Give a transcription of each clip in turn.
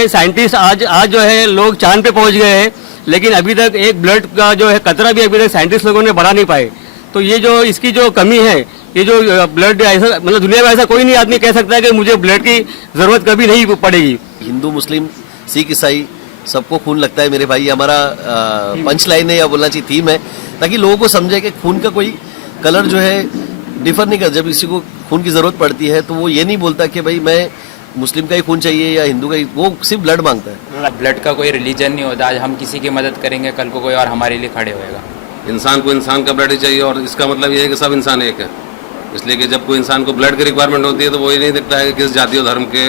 देखिए साइंटिस्ट आज जो है लोग चांद पे पहुंच गए हैं, लेकिन अभी तक एक ब्लड का जो है कतरा भी अभी तक साइंटिस्ट लोगों ने बढ़ा नहीं पाए। तो ये जो इसकी जो कमी है, ये जो ब्लड ऐसा मतलब दुनिया में ऐसा कोई नहीं आदमी कह सकता है कि मुझे ब्लड की जरूरत कभी नहीं पड़ेगी। हिंदू मुस्लिम सिख ईसाई सबको खून लगता है मेरे भाई, हमारा पंच लाइन है या बोलना चाहिए थीम है, ताकि लोगों को समझे कि खून का कोई कलर जो है डिफर नहीं कर। जब किसी को खून की जरूरत पड़ती है तो वो ये नहीं बोलता कि भाई मैं मुस्लिम का ही खून चाहिए या हिंदू का ही, वो सिर्फ ब्लड मांगता है। ब्लड का कोई रिलीजन नहीं होता। आज हम किसी की मदद करेंगे, कल को कोई और हमारे लिए खड़े होएगा। इंसान को इंसान का ब्लड ही चाहिए, और इसका मतलब ये है कि सब इंसान एक है। इसलिए कि जब कोई इंसान को ब्लड की रिक्वायरमेंट होती है तो वो ये नहीं दिखता है कि किस जाति और धर्म के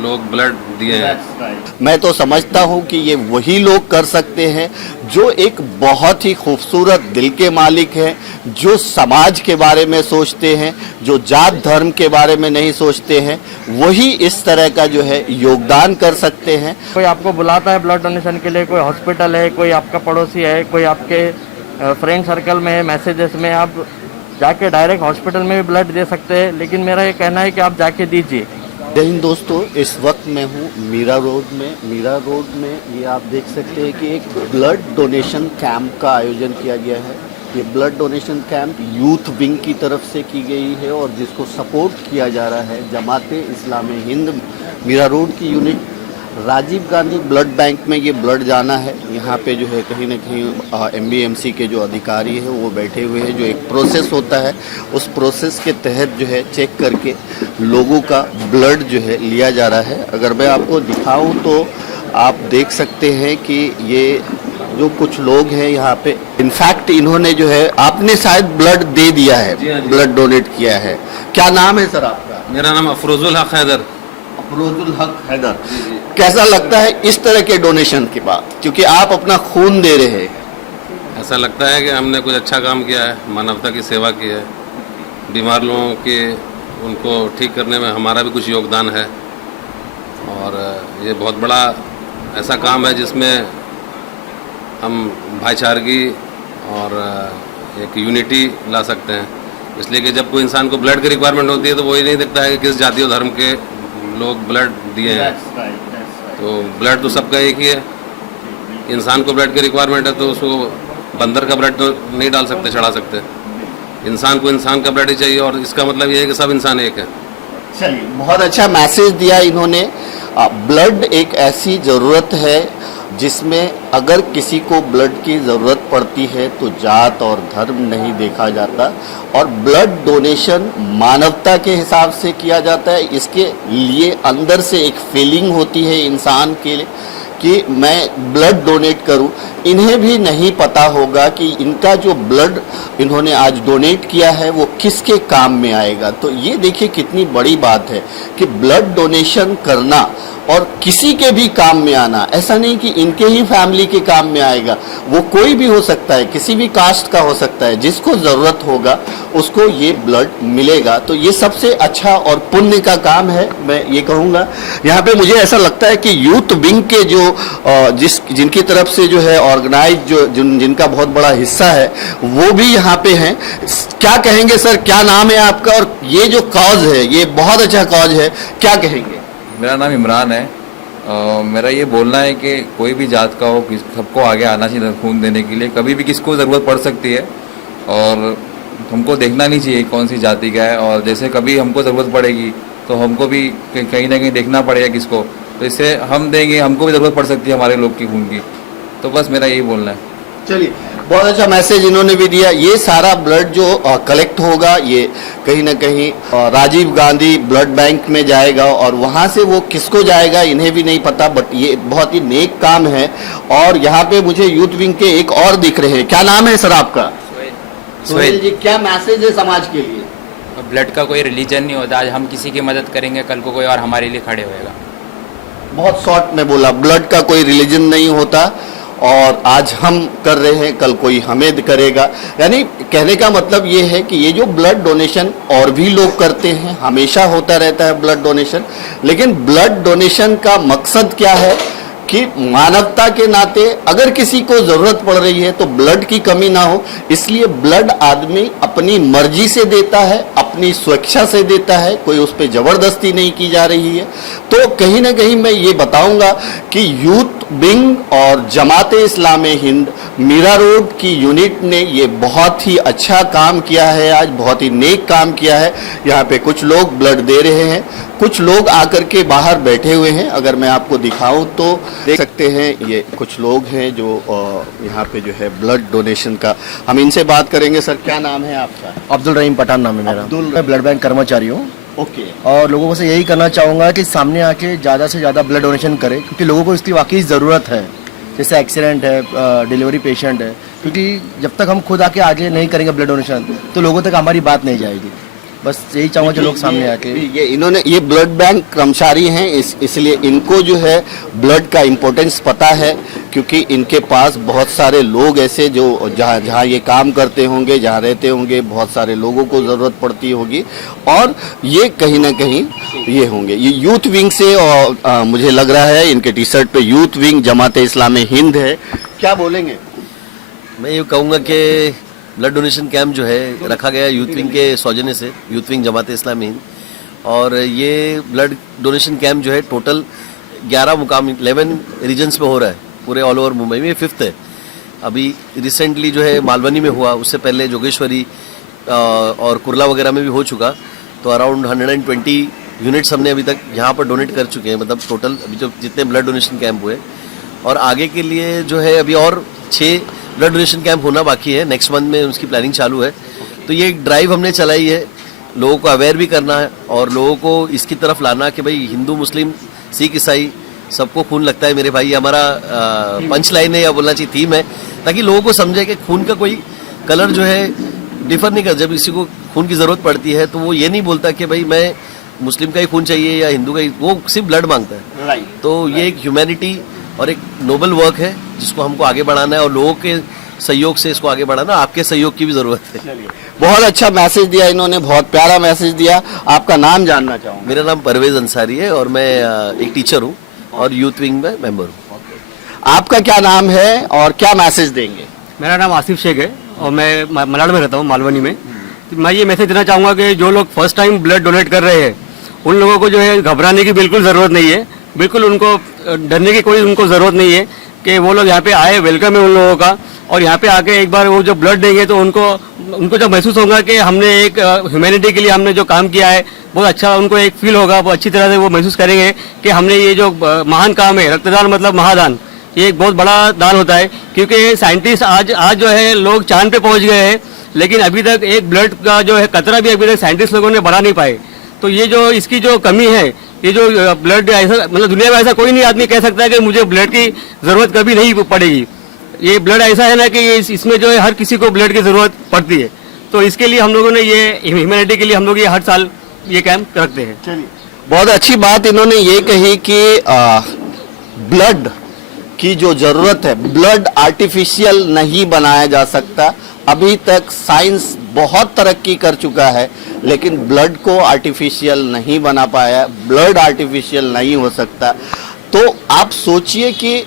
लोग ब्लड दिए हैं। मैं तो समझता हूं कि ये वही लोग कर सकते हैं जो एक बहुत ही खूबसूरत दिल के मालिक हैं, जो समाज के बारे में सोचते हैं, जो जात धर्म के बारे में नहीं सोचते हैं, वही इस तरह का जो है योगदान कर सकते हैं। कोई आपको बुलाता है ब्लड डोनेशन के लिए, कोई हॉस्पिटल है, कोई आपका पड़ोसी है, कोई आपके फ्रेंड सर्कल में है, मैसेजेस में, आप जाके डायरेक्ट हॉस्पिटल में भी ब्लड दे सकते हैं। लेकिन मेरा ये कहना है कि आप जाके दीजिए। जय हिंद दोस्तों, इस वक्त मैं हूँ मीरा रोड में। मीरा रोड में ये आप देख सकते हैं कि एक ब्लड डोनेशन कैंप का आयोजन किया गया है। ये blood donation camp youth wing की तरफ से की गई है और जिसको सपोर्ट किया जा रहा है जमाते इस्लामी हिंद मीरा रोड की unit Rajiv Gandhi blood bank में ये ब्लड जाना है। यहाँ पे जो है कहीं ना कहीं एमबीएमसी के जो अधिकारी हैं वो बैठे हुए हैं। जो एक प्रोसेस होता है उस प्रोसेस के तहत जो है चेक करके लोगों का ब्लड जो है लिया जा रहा है। अगर मैं आपको दिखाऊं तो आप देख सकते हैं कि ये जो कुछ लोग हैं यहाँ पे, इनफैक्ट इन्होंने जो है आपने शायद ब्लड दे दिया है, ब्लड डोनेट किया है। क्या नाम है सर आपका? मेरा नाम अफरोजुल हक हैदर। अफरोजुल हक हैदर, कैसा लगता है इस तरह के डोनेशन के बाद, क्योंकि आप अपना खून दे रहे हैं? ऐसा लगता है कि हमने कुछ अच्छा काम किया है, मानवता की सेवा की है, बीमार लोगों के उनको ठीक करने में हमारा भी कुछ योगदान है। और ये बहुत बड़ा ऐसा काम है जिसमें हम भाईचारगी और एक यूनिटी ला सकते हैं। इसलिए कि जब कोई इंसान को ब्लड की रिक्वायरमेंट होती है तो वो ये नहीं दिखता है कि किस जाति और धर्म के लोग ब्लड दिए हैं। तो ब्लड तो सबका एक ही है। इंसान को ब्लड की रिक्वायरमेंट है तो उसको बंदर का ब्लड तो नहीं डाल सकते, चढ़ा सकते। इंसान को इंसान का ब्लड ही चाहिए, और इसका मतलब ये है कि सब इंसान एक है। चलिए, बहुत अच्छा मैसेज दिया इन्होंने। ब्लड एक ऐसी ज़रूरत है जिसमें अगर किसी को ब्लड की ज़रूरत पड़ती है तो जात और धर्म नहीं देखा जाता, और ब्लड डोनेशन मानवता के हिसाब से किया जाता है। इसके लिए अंदर से एक फीलिंग होती है इंसान के लिए कि मैं ब्लड डोनेट करूं। इन्हें भी नहीं पता होगा कि इनका जो ब्लड इन्होंने आज डोनेट किया है वो किसके काम में आएगा। तो ये देखिए कितनी बड़ी बात है कि ब्लड डोनेशन करना और किसी के भी काम में आना, ऐसा नहीं कि इनके ही फैमिली के काम में आएगा, वो कोई भी हो सकता है, किसी भी कास्ट का हो सकता है, जिसको ज़रूरत होगा उसको ये ब्लड मिलेगा। तो ये सबसे अच्छा और पुण्य का काम है, मैं ये कहूँगा। यहाँ पे मुझे ऐसा लगता है कि यूथ विंग के जो जिनकी तरफ से जो है ऑर्गेनाइज जिनका बहुत बड़ा हिस्सा है वो भी यहाँ पे हैं। क्या कहेंगे सर, क्या नाम है आपका? और ये जो कॉज है ये बहुत अच्छा कॉज है, क्या कहेंगे? मेरा नाम इमरान है। मेरा ये बोलना है कि कोई भी जात का हो, सबको आगे आना चाहिए खून देने के लिए। कभी भी किसको ज़रूरत पड़ सकती है और हमको देखना नहीं चाहिए कौन सी जाति का है। और जैसे कभी हमको ज़रूरत पड़ेगी तो हमको भी कहीं ना कहीं देखना पड़ेगा किसको, तो इससे हम देंगे, हमको भी ज़रूरत पड़ सकती है हमारे लोग की खून की। तो बस मेरा यही बोलना है। चलिए, बहुत अच्छा मैसेज इन्होंने भी दिया। ये सारा ब्लड जो कलेक्ट होगा ये कहीं ना कहीं राजीव गांधी ब्लड बैंक में जाएगा, और वहाँ से वो किसको जाएगा इन्हें भी नहीं पता, बट ये बहुत ही नेक काम है। और यहाँ पे मुझे यूथ विंग के एक और दिख रहे हैं। क्या नाम है सर आपका? सोहेल जी, क्या मैसेज है समाज के लिए? ब्लड का कोई रिलीजन नहीं होता। आज हम किसी की मदद करेंगे, कल को कोई और हमारे लिए खड़े होएगा। बहुत शॉर्ट में बोला, ब्लड का कोई रिलीजन नहीं होता, और आज हम कर रहे हैं कल कोई हमें करेगा। यानी कहने का मतलब ये है कि ये जो ब्लड डोनेशन और भी लोग करते हैं, हमेशा होता रहता है ब्लड डोनेशन, लेकिन ब्लड डोनेशन का मकसद क्या है? कि मानवता के नाते अगर किसी को जरूरत पड़ रही है तो ब्लड की कमी ना हो, इसलिए ब्लड आदमी अपनी मर्जी से देता है, अपनी स्वेच्छा से देता है, कोई उस पर जबरदस्ती नहीं की जा रही है। तो कहीं ना कहीं मैं ये बताऊंगा कि यूथ विंग और जमाते इस्लामी हिंद मीरा रोड की यूनिट ने ये बहुत ही अच्छा काम किया है, आज बहुत ही नेक काम किया है। यहाँ पे कुछ लोग ब्लड दे रहे हैं, कुछ लोग आकर के बाहर बैठे हुए हैं। अगर मैं आपको दिखाऊं तो देख सकते हैं, ये कुछ लोग हैं जो यहाँ पे जो है ब्लड डोनेशन का, हम इनसे बात करेंगे। सर क्या नाम है आपका? अब्दुल रहीम पठान नाम है मेरा। मैं ब्लड बैंक कर्मचारी हूँ ओके। और लोगों से यही करना चाहूँगा कि सामने आके ज़्यादा से ज़्यादा ब्लड डोनेशन करें, क्योंकि लोगों को इसकी वाकई ज़रूरत है। जैसे एक्सीडेंट है, डिलीवरी पेशेंट है, क्योंकि जब तक हम खुद आके आगे नहीं करेंगे ब्लड डोनेशन तो लोगों तक हमारी बात नहीं जाएगी। बस यही चाहूँगा कि लोग सामने आके ये ब्लड बैंक कर्मचारी हैं, इसलिए इनको जो है ब्लड का इम्पोर्टेंस पता है, क्योंकि इनके पास बहुत सारे लोग ऐसे जो जहाँ ये काम करते होंगे, जहाँ रहते होंगे, बहुत सारे लोगों को ज़रूरत पड़ती होगी, और ये कहीं ना कहीं ये होंगे। ये यूथ विंग से, और मुझे लग रहा है इनके टी शर्ट पे यूथ विंग जमाते इस्लामी हिंद है। क्या बोलेंगे? मैं ये कहूँगा कि ब्लड डोनेशन कैंप जो है रखा गया यूथ विंग के सौजन्य से, यूथ विंग जमात इस्लामी हिंद, और ये ब्लड डोनेशन कैंप जो है टोटल 11 मुकाम 11 रीजन्स में हो रहा है पूरे ऑल ओवर मुंबई में। ये 5th है। अभी रिसेंटली जो है मालवनी में हुआ, उससे पहले जोगेश्वरी और कुर्ला वगैरह में भी हो चुका। तो अराउंड 120 यूनिट्स हमने अभी तक यहाँ पर डोनेट कर चुके हैं, मतलब टोटल अभी जो जितने ब्लड डोनेशन कैंप हुए। और आगे के लिए जो है अभी और 6 ब्लड डोनेशन कैंप होना बाकी है, नेक्स्ट मंथ में उसकी प्लानिंग चालू है। तो ये एक ड्राइव हमने चलाई है, लोगों को अवेयर भी करना है और लोगों को इसकी तरफ लाना कि भाई हिंदू मुस्लिम सिख ईसाई सबको खून लगता है मेरे भाई, हमारा पंच लाइन है या बोलना चाहिए थीम है, ताकि लोगों को समझे कि खून का कोई कलर जो है डिफर नहीं कर। जब किसी को खून की जरूरत पड़ती है तो वो ये नहीं बोलता कि भाई मैं मुस्लिम का ही खून चाहिए या हिंदू का ही, वो सिर्फ ब्लड मांगता है। तो ये एक ह्यूमैनिटी और एक नोबल वर्क है जिसको हमको आगे बढ़ाना है, और लोगों के सहयोग से इसको आगे बढ़ाना। आपके सहयोग की भी जरूरत है। बहुत अच्छा मैसेज दिया इन्होंने, बहुत प्यारा मैसेज दिया। आपका नाम जानना चाहूँगा? मेरा नाम परवेज अंसारी है और मैं एक टीचर हूँ और यूथ विंग में मेंबर हूँ। आपका क्या नाम है और क्या मैसेज देंगे? मेरा नाम आसिफ शेख है और मैं मलाड में रहता हूँ, मालवनी में। तो मैं ये मैसेज देना चाहूँगा कि जो लोग फर्स्ट टाइम ब्लड डोनेट कर रहे हैं उन लोगों को जो है घबराने की बिल्कुल ज़रूरत नहीं है, बिल्कुल उनको डरने की कोई उनको ज़रूरत नहीं है कि वो लोग यहाँ पे आए, वेलकम है उन लोगों का। और यहाँ पे आके एक बार वो जो ब्लड देंगे तो उनको जब महसूस होगा कि हमने एक ह्यूमैनिटी के लिए हमने जो काम किया है बहुत अच्छा, उनको एक फील होगा, वो अच्छी तरह से वो महसूस करेंगे कि हमने ये जो महान काम है, रक्तदान मतलब महादान, ये एक बहुत बड़ा दान होता है। क्योंकि साइंटिस्ट आज जो है लोग चांद पे पहुंच गए हैं, लेकिन अभी तक एक ब्लड का जो है कतरा भी अभी तक साइंटिस्ट लोगों ने बढ़ा नहीं पाए। तो ये जो इसकी जो कमी है, ये जो ब्लड ऐसा, मतलब दुनिया में ऐसा कोई नहीं आदमी कह सकता है कि मुझे ब्लड की जरूरत कभी नहीं पड़ेगी। ये ब्लड ऐसा है ना कि इसमें जो है हर किसी को ब्लड की जरूरत पड़ती है। तो इसके लिए हम लोगों ने ये ह्यूमैनिटी के लिए हम लोग ये हर साल ये कैंप रखते हैं। चलिए, बहुत अच्छी बात इन्होंने ये कही कि ब्लड की जो जरूरत है, ब्लड आर्टिफिशियल नहीं बनाया जा सकता। अभी तक साइंस बहुत तरक्की कर चुका है, लेकिन ब्लड को आर्टिफिशियल नहीं बना पाया, ब्लड आर्टिफिशियल नहीं हो सकता। तो आप सोचिए कि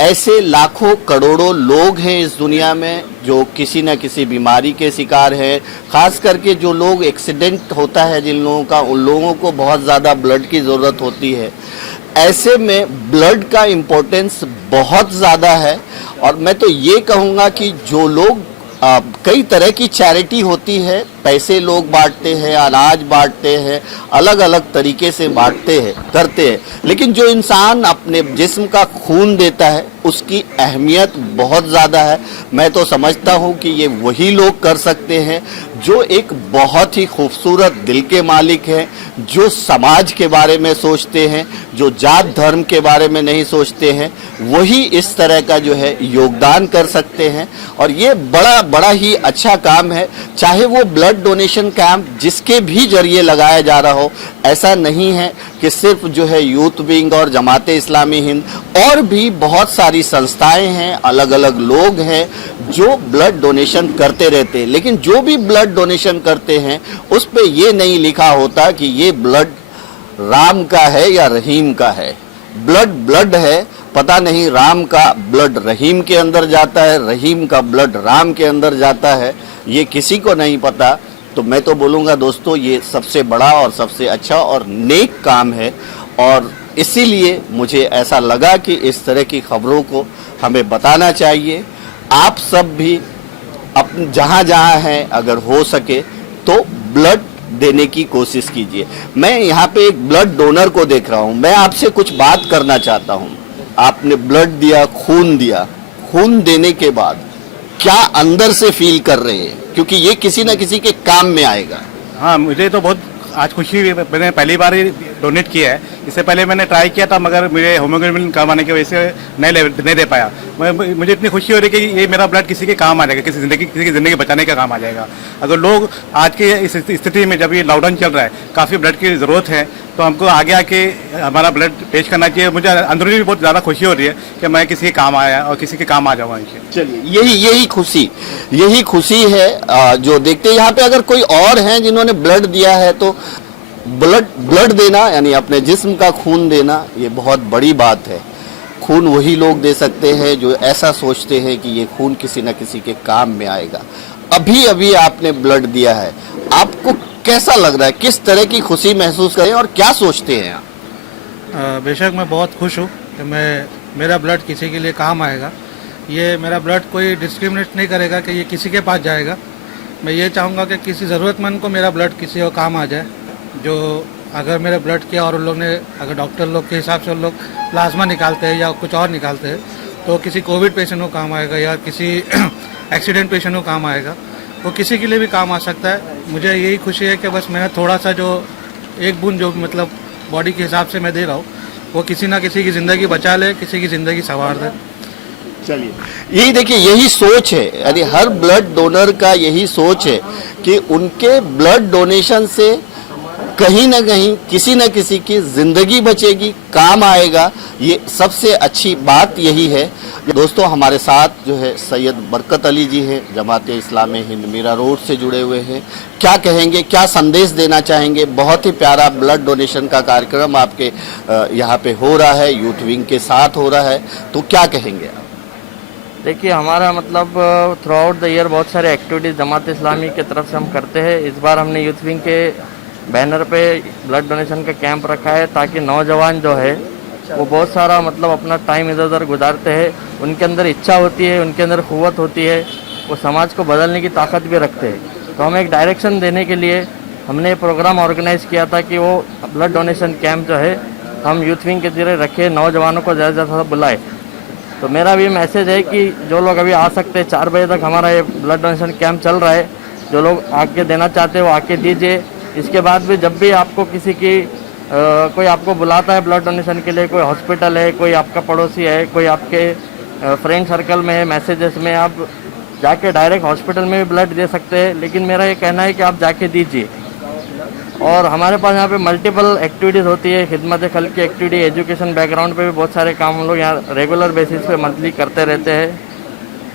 ऐसे लाखों करोड़ों लोग हैं इस दुनिया में जो किसी न किसी बीमारी के शिकार हैं, खास करके जो लोग एक्सीडेंट होता है जिन लोगों का, उन लोगों को बहुत ज़्यादा ब्लड की ज़रूरत होती है। ऐसे में ब्लड का इम्पोर्टेंस बहुत ज़्यादा है। और मैं तो ये कहूँगा कि जो लोग कई तरह की चैरिटी होती है, पैसे लोग बांटते हैं, अनाज बांटते हैं, अलग अलग तरीके से बांटते हैं, करते हैं, लेकिन जो इंसान अपने जिस्म का खून देता है उसकी अहमियत बहुत ज़्यादा है। मैं तो समझता हूँ कि ये वही लोग कर सकते हैं जो एक बहुत ही खूबसूरत दिल के मालिक हैं, जो समाज के बारे में सोचते हैं, जो जात धर्म के बारे में नहीं सोचते हैं, वही इस तरह का जो है योगदान कर सकते हैं। और ये बड़ा ही अच्छा काम है, चाहे वो ब्लड डोनेशन कैंप जिसके भी जरिए लगाया जा रहा हो। ऐसा नहीं है कि सिर्फ जो है यूथ विंग और जमाते इस्लामी हिंद, और भी बहुत सारी संस्थाएं हैं, अलग अलग लोग हैं जो ब्लड डोनेशन करते रहते हैं। लेकिन जो भी ब्लड डोनेशन करते हैं उस पे ये नहीं लिखा होता कि ये ब्लड राम का है या रहीम का है। ब्लड ब्लड है, पता नहीं राम का ब्लड रहीम के अंदर जाता है, रहीम का ब्लड राम के अंदर जाता है, ये किसी को नहीं पता। तो मैं तो बोलूँगा दोस्तों, ये सबसे बड़ा और सबसे अच्छा और नेक काम है, और इसीलिए मुझे ऐसा लगा कि इस तरह की खबरों को हमें बताना चाहिए। आप सब भी अपन जहाँ जहाँ हैं, अगर हो सके तो ब्लड देने की कोशिश कीजिए। मैं यहाँ पे एक ब्लड डोनर को देख रहा हूँ, मैं आपसे कुछ बात करना चाहता हूँ। आपने ब्लड दिया, खून देने के बाद क्या अंदर से फील कर रहे हैं, क्योंकि ये किसी न किसी के काम में आएगा। हाँ, मुझे तो बहुत आज खुशी हुई। मैंने पहली बार ही डोनेट किया है। इससे पहले मैंने ट्राई किया था, मगर मुझे हीमोग्लोबिन कम आने की वजह से नहीं दे पाया। मुझे इतनी खुशी हो रही है कि ये मेरा ब्लड किसी के काम आ जाएगा, किसी की ज़िंदगी बचाने का काम आ जाएगा। अगर लोग आज की इस स्थिति में, जब ये लॉकडाउन चल रहा है, काफ़ी ब्लड की ज़रूरत है, तो हमको आगे आके हमारा ब्लड पेश करना चाहिए। मुझे अंदरूनी भी बहुत ज़्यादा खुशी हो रही है कि मैं किसी के काम आया और किसी के काम आ जाऊँगा इनसे। चलिए, यही खुशी है जो देखते हैं। यहाँ पे अगर कोई और हैं जिन्होंने ब्लड दिया है, तो ब्लड देना यानी अपने जिस्म का खून देना, ये बहुत बड़ी बात है। खून वही लोग दे सकते हैं जो ऐसा सोचते हैं कि ये खून किसी न किसी के काम में आएगा। अभी आपने ब्लड दिया है, आपको कैसा लग रहा है, किस तरह की खुशी महसूस करें और क्या सोचते हैं आप? बेशक मैं बहुत खुश हूँ कि मेरा ब्लड किसी के लिए काम आएगा। ये मेरा ब्लड कोई डिस्क्रिमिनेट नहीं करेगा कि ये किसी के पास जाएगा। मैं ये चाहूँगा कि किसी ज़रूरतमंद को मेरा ब्लड किसी और काम आ जाए, जो अगर मेरे ब्लड किया और उन लोग ने, अगर डॉक्टर लोग के हिसाब से उन लोग प्लाज्मा निकालते हैं या कुछ और निकालते हैं, तो किसी कोविड पेशेंट को काम आएगा या किसी एक्सीडेंट पेशेंट को काम आएगा, वो किसी के लिए भी काम आ सकता है। मुझे यही खुशी है कि बस मैंने थोड़ा सा जो एक बूंद जो मतलब बॉडी के हिसाब से मैं दे रहा हूँ, वो किसी ना किसी की ज़िंदगी बचा ले, किसी की ज़िंदगी संवार दे। चलिए, यही देखिए, यही सोच है, यानी हर ब्लड डोनर का यही सोच है कि उनके ब्लड डोनेशन से कहीं ना कहीं किसी न किसी की जिंदगी बचेगी, काम आएगा। ये सबसे अच्छी बात यही है। दोस्तों, हमारे साथ जो है सैयद बरकत अली जी हैं, जमात इस्लाम हिंद मीरा रोड से जुड़े हुए हैं। क्या कहेंगे, क्या संदेश देना चाहेंगे? बहुत ही प्यारा ब्लड डोनेशन का कार्यक्रम आपके यहाँ पे हो रहा है, यूथ विंग के साथ हो रहा है, तो क्या कहेंगे आप? देखिए, हमारा मतलब थ्रू आउट द ईयर बहुत सारे एक्टिविटीज़ जमात इस्लामी की तरफ से हम करते हैं। इस बार हमने यूथ विंग के बैनर पे ब्लड डोनेशन का कैंप रखा है, ताकि नौजवान जो है वो बहुत सारा मतलब अपना टाइम इधर उधर गुजारते हैं, उनके अंदर इच्छा होती है, उनके अंदर क़ुव्वत होती है, वो समाज को बदलने की ताकत भी रखते हैं। तो हम एक डायरेक्शन देने के लिए हमने प्रोग्राम ऑर्गेनाइज़ किया था कि वो ब्लड डोनेशन कैंप जो है हम यूथ विंग के जरिए रखे, नौजवानों को ज़्यादा से ज़्यादा बुलाए। तो मेरा भी मैसेज है कि जो लोग अभी आ सकते हैं, 4 बजे तक हमारा ये ब्लड डोनेशन कैंप चल रहा है, जो लोग आके देना चाहते हैं वो आके दीजिए। इसके बाद भी जब भी आपको किसी की कोई आपको बुलाता है ब्लड डोनेशन के लिए, कोई हॉस्पिटल है, कोई आपका पड़ोसी है, कोई आपके फ्रेंड सर्कल में है, मैसेजेस में, आप जाके डायरेक्ट हॉस्पिटल में भी ब्लड दे सकते हैं। लेकिन मेरा ये कहना है कि आप जाके दीजिए। और हमारे पास यहाँ पे मल्टीपल एक्टिविटीज़ होती है, खिदमत खल्क की एक्टिविटी, एजुकेशन बैकग्राउंड पे भी बहुत सारे काम हम लोग यहाँ रेगुलर बेसिस पे मंथली करते रहते हैं।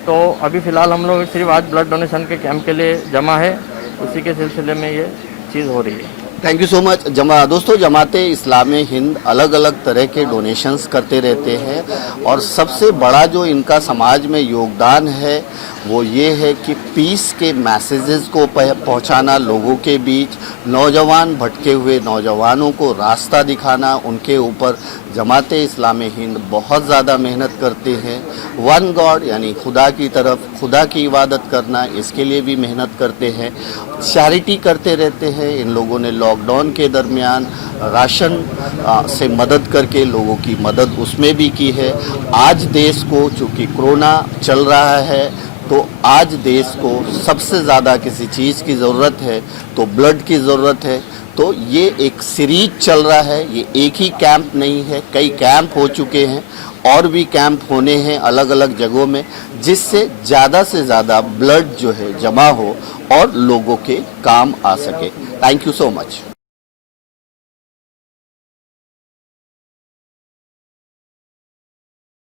तो अभी फ़िलहाल हम लोग सिर्फ आज ब्लड डोनेशन के कैंप के लिए जमा है, उसी के सिलसिले में ये चीज़ हो रही है। Thank you so much. दोस्तों, जमात इस्लाम हिंद अलग अलग तरह के डोनेशंस करते रहते हैं, और सबसे बड़ा जो इनका समाज में योगदान है वो ये है कि पीस के मैसेजेस को पहुंचाना लोगों के बीच, नौजवान भटके हुए नौजवानों को रास्ता दिखाना, उनके ऊपर जमात इस्लाम हिंद बहुत ज़्यादा मेहनत करते हैं। वन गॉड यानी खुदा की तरफ, खुदा की इबादत करना, इसके लिए भी मेहनत करते हैं। चैरिटी करते रहते हैं। इन लोगों ने लॉकडाउन के दरमियान राशन से मदद करके लोगों की मदद उसमें भी की है। आज देश को, चूँकि कोरोना चल रहा है, तो आज देश को सबसे ज़्यादा किसी चीज़ की ज़रूरत है तो ब्लड की ज़रूरत है। तो ये एक सीरीज चल रहा है, ये एक ही कैंप नहीं है, कई कैंप हो चुके हैं और भी कैंप होने हैं अलग अलग जगहों में, जिससे ज़्यादा से ज़्यादा ब्लड जो है जमा हो और लोगों के काम आ सके। Thank you so much.